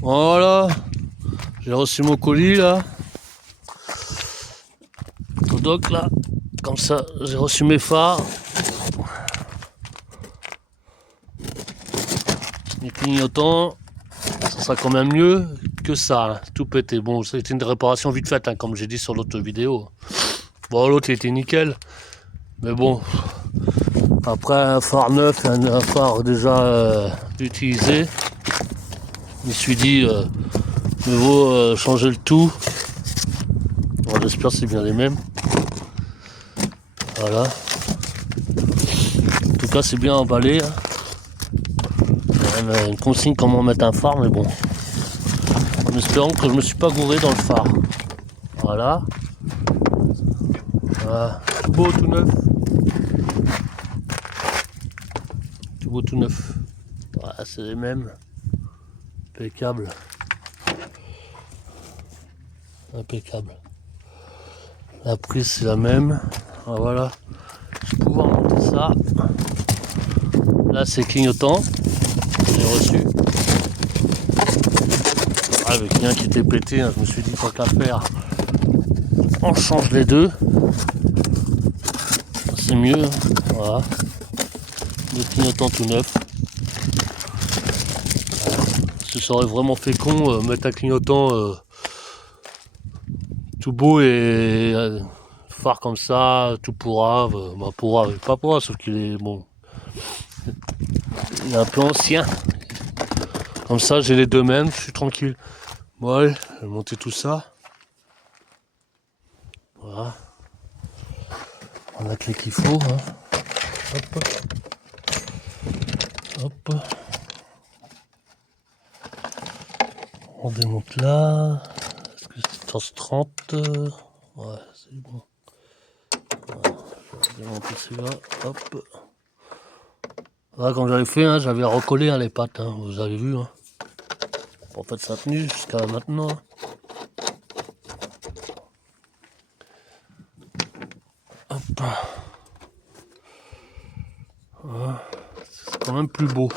Voilà, j'ai reçu mon colis là. Au doc là, comme ça j'ai reçu mes phares. Les clignotants, ça sera quand même mieux que ça, hein. Tout pété. Bon, c'était une réparation vite faite, hein, comme j'ai dit sur l'autre vidéo. Bon, l'autre il était nickel, mais bon, après un phare neuf et un phare déjà utilisé, je me suis dit, mieux vaut changer le tout. Bon, j'espère que c'est bien les mêmes. Voilà. En tout cas, c'est bien emballé, hein. Il y a même une consigne comment mettre un phare, mais bon. En espérant que je me suis pas gouré dans le phare. Voilà. Voilà. Tout beau, tout neuf. Tout beau, tout neuf. Voilà, c'est les mêmes. Impeccable. Impeccable. La prise, c'est la même. Voilà. Je vais pouvoir monter ça. Là, c'est clignotant. J'ai reçu. Avec rien qui était pété, hein, je me suis dit tant qu'à faire, on change les deux. C'est mieux. Hein. Voilà. Le clignotant tout neuf. Voilà. Ce serait vraiment fait con mettre un clignotant tout beau et phare comme ça, tout pourrave. Bah, pourrave, pas pourrave, sauf qu'il est bon. Il est un peu ancien. Comme ça, j'ai les deux mêmes, je suis tranquille. Bon, je vais monter tout ça. Voilà. On a la clé qu'il faut. Hein. Hop. Hop. On démonte là. Est-ce que c'est 14-30 ouais, c'est bon. Voilà. Je vais démonter celui-là. Hop. Voilà, comme j'avais fait, hein, j'avais recollé hein, les pattes. Hein, vous avez vu. Hein. En fait, ça a tenu jusqu'à maintenant. Hop. Voilà. C'est quand même plus beau.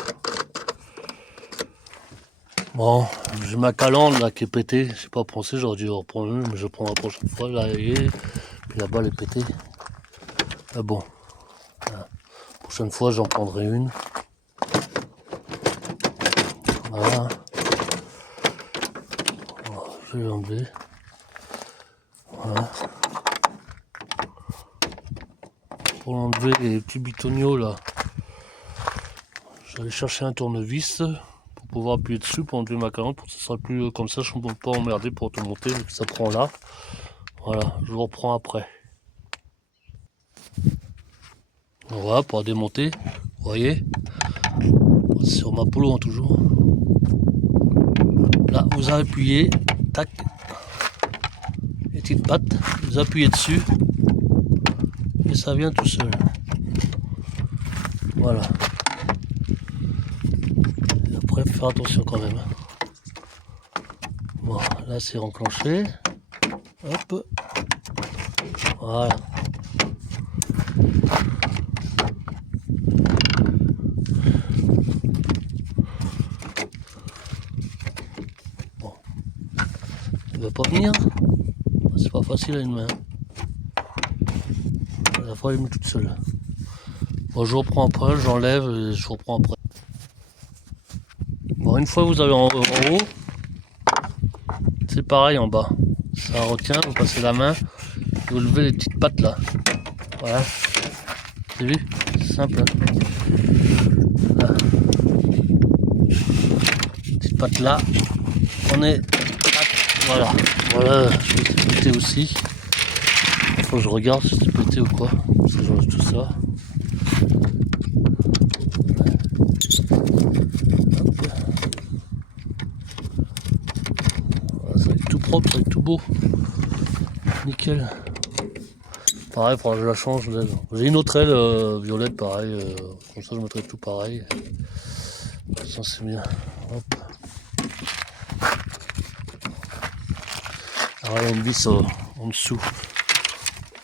Bon, j'ai ma calandre là qui est pétée. J'ai pas pensé, j'aurais dû reprendre une, mais je prends la prochaine fois. Là, et puis là-bas, elle est pétée. Ah bon. Voilà. Prochaine fois, j'en prendrai une. Voilà. Je vais l'enlever. Voilà. Pour l'enlever les petits bitonniaux là, j'allais chercher un tournevis pour pouvoir appuyer dessus pour enlever ma calandre, pour que ce soit plus comme ça, je ne peux pas emmerder pour tout monter, vu que ça prend là. Voilà, je vous reprends après. Voilà, pour démonter, vous voyez, c'est sur ma polo hein, toujours. Là, vous appuyez, tac, les petites pattes, vous appuyez dessus et ça vient tout seul. Voilà. Et après, faire attention quand même. Bon, là c'est enclenché. Hop. Voilà. Bon. Il va pas venir. C'est pas facile à une main. La fois elle est toute seule. Bon, je reprends après, j'enlève et je reprends après. Bon, une fois que vous avez en haut, c'est pareil en bas. Ça retient, vous passez la main, vous levez les petites pattes là. Voilà. Vous avez vu? C'est simple. Là. Petite patte là. On est. Voilà. Voilà, je vais péter aussi. Il faut que je regarde si c'est pété ou quoi. Ça, j'enlève tout ça. Voilà, ça va être tout propre, ça va être tout beau. Nickel. Pareil, il faudra que je la change l'aile. J'ai une autre aile violette, pareil. Comme ça, je mettrai tout pareil. Ça, c'est bien. Hop. Alors, il y a une vis en dessous.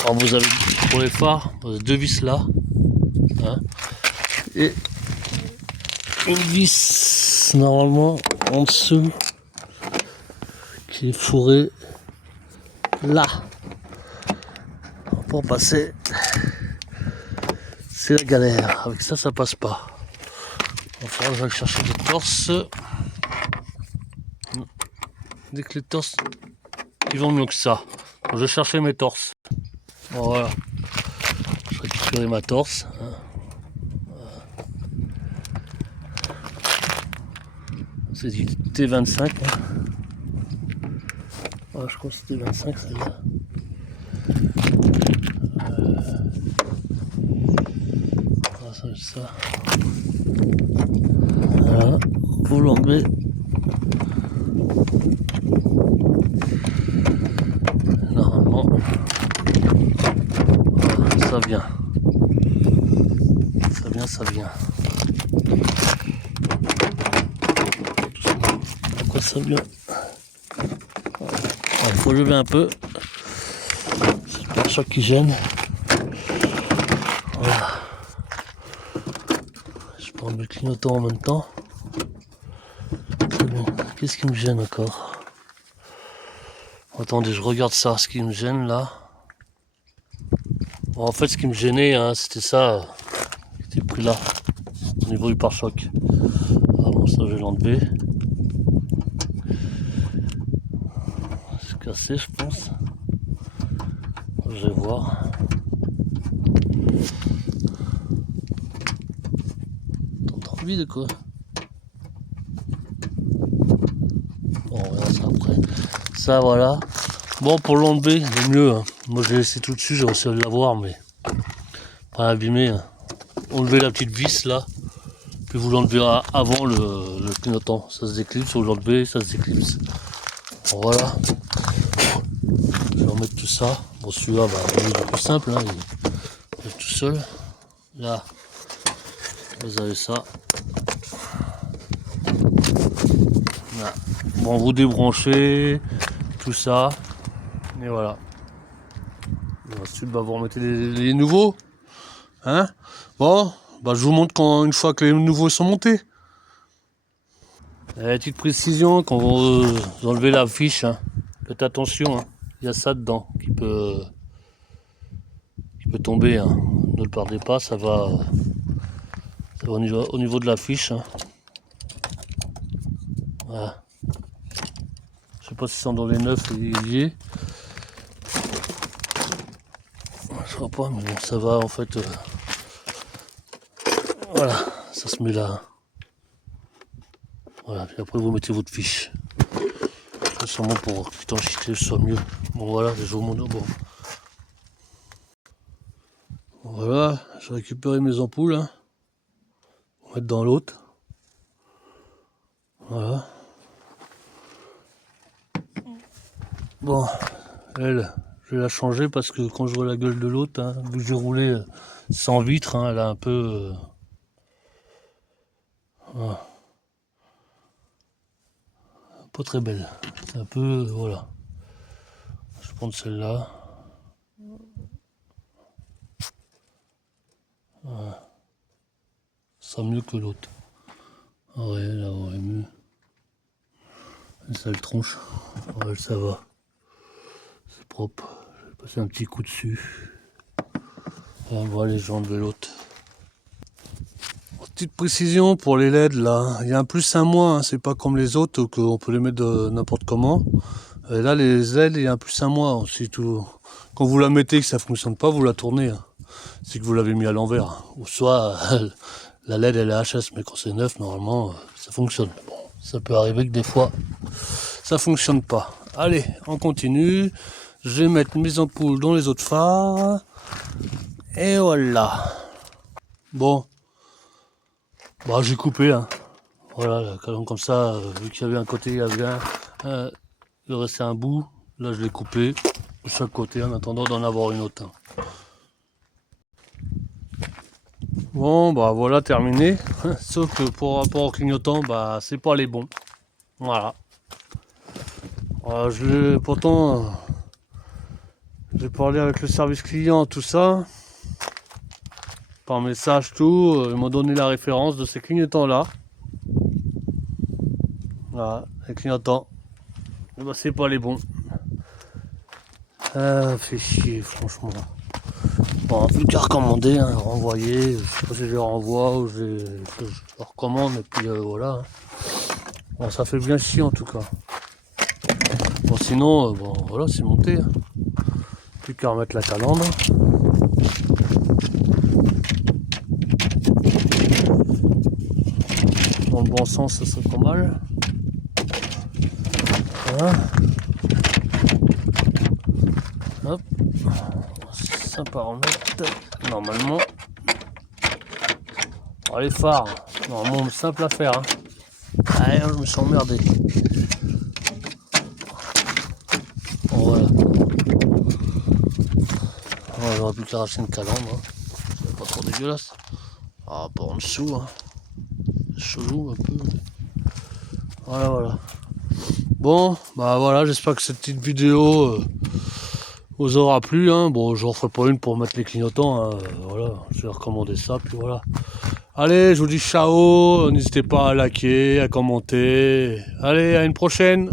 Alors, vous avez pour les phares, vous avez deux vis là. Hein, et une vis, normalement, en dessous qui est fourré là. Pour passer, c'est la galère. Avec ça, ça passe pas. Il va falloir que j'aille chercher des torses. Dès que les torses, ils vont mieux que ça. Donc, je vais chercher mes torses. Voilà. Je récupère ma torse. C'est du T25. Ah, je crois que c'était 25 celle-là. Ça va être ça. Voilà. Vous l'enlevez. Normalement. Voilà, ça vient. Ça vient, ça vient. Pourquoi ça vient? Il faut lever un peu. C'est le pare-choc qui gêne. Voilà. Je prends le clignotant en même temps. Qu'est-ce qui me gêne encore? Attendez, je regarde ça, ce qui me gêne là. Bon, en fait, ce qui me gênait, hein, c'était ça. C'était pris là, au niveau du pare-choc. Ah bon, ça, je vais l'enlever. C'est cassé, je pense. Je vais voir. T'entends vide de quoi? Bon, on verra ça après. Ça, voilà. Bon, pour l'enlever, c'est mieux. Hein. Moi, j'ai laissé tout dessus, j'ai réussi à l'avoir, mais pas abîmé. Hein. Enlever la petite vis là, puis vous l'enlevez avant le clignotant. Ça se déclipse, vous l'enlevez, ça se déclipse. Bon, voilà. Je vais remettre tout ça. Bon, celui-là, bah, il est plus simple, hein, il est tout seul. Là, vous avez ça. Là. Bon, vous débranchez tout ça. Et voilà. Et ensuite, bah, vous remettez les nouveaux. Hein? Bon, bah, je vous montre une fois que les nouveaux sont montés. Petite précision, quand vous enlevez la fiche, hein, faites attention, hein, il y a ça dedans qui peut tomber. Hein. Ne le perdez pas, ça va au niveau de la fiche. Hein. Voilà. Je sais pas si c'est dans les neufs et les liés. Je crois pas, mais bon, ça va en fait. Voilà, ça se met là. Voilà, puis après vous mettez votre fiche. C'est sûrement pour que l'étanchéité soit mieux. Bon voilà, je vous montre. Bon. Voilà, j'ai récupéré mes ampoules. Hein. On va mettre dans l'autre. Voilà. Bon, elle, je vais la changer parce que quand je vois la gueule de l'autre, hein, vu que j'ai roulé sans vitre, hein, elle a un peu... voilà. Pas très belle. C'est un peu... voilà. Je vais prendre celle-là. Voilà. Ça sera mieux que l'autre. Ah ouais, là, ouais, mieux. Ça le tronche. Ouais, ça va. C'est propre. Je vais passer un petit coup dessus. On voit les jambes de l'autre. Petite précision pour les LED là, il y a un plus un moins, hein. C'est pas comme les autres qu'on peut les mettre de n'importe comment. Et là les LED, il y a un plus un moins aussi tout. Quand vous la mettez et que ça fonctionne pas, vous la tournez. Hein. C'est que vous l'avez mis à l'envers. Ou soit la LED elle est HS, mais quand c'est neuf, normalement ça fonctionne. Bon, ça peut arriver que des fois ça fonctionne pas. Allez, on continue. Je vais mettre mes ampoules dans les autres phares. Et voilà. Bon. Bah j'ai coupé, hein. Voilà, comme ça, vu qu'il y avait un côté, il y avait il restait un bout. Là je l'ai coupé de chaque côté en attendant d'en avoir une autre. Hein. Bon bah voilà terminé. Sauf que pour rapport au clignotant, bah c'est pas les bons. Voilà. Pourtant j'ai parlé avec le service client, tout ça. Par message, tout. Ils m'ont donné la référence de ces clignotants là. Voilà, les clignotants. Eh ben, c'est pas les bons. Ah, fait chier, franchement. Bon, plus qu'à recommander, hein, renvoyer. Je sais pas si je les renvoie ou je recommande, et puis voilà. Bon, ça fait bien chier en tout cas. Bon, sinon, bon, voilà, c'est monté. Hein. Plus qu'à remettre la calandre. Dans le bon sens, ça serait pas mal. Voilà. Hop. Sympa à remettre. Normalement. Oh, les phares. Normalement, simple à faire. Hein. Allez, je me suis emmerdé. Bon, voilà. Oh, j'aurais pu qu'arracher une calandre. Hein. C'est pas trop dégueulasse. Ah, pas en dessous. Hein. Chelou un peu. Voilà, voilà. Bon, bah voilà, j'espère que cette petite vidéo vous aura plu. Hein. Bon, j'en ferai pas une pour mettre les clignotants. Hein. Voilà, je vais recommander ça, puis voilà. Allez, je vous dis ciao. N'hésitez pas à liker, à commenter. Allez, à une prochaine.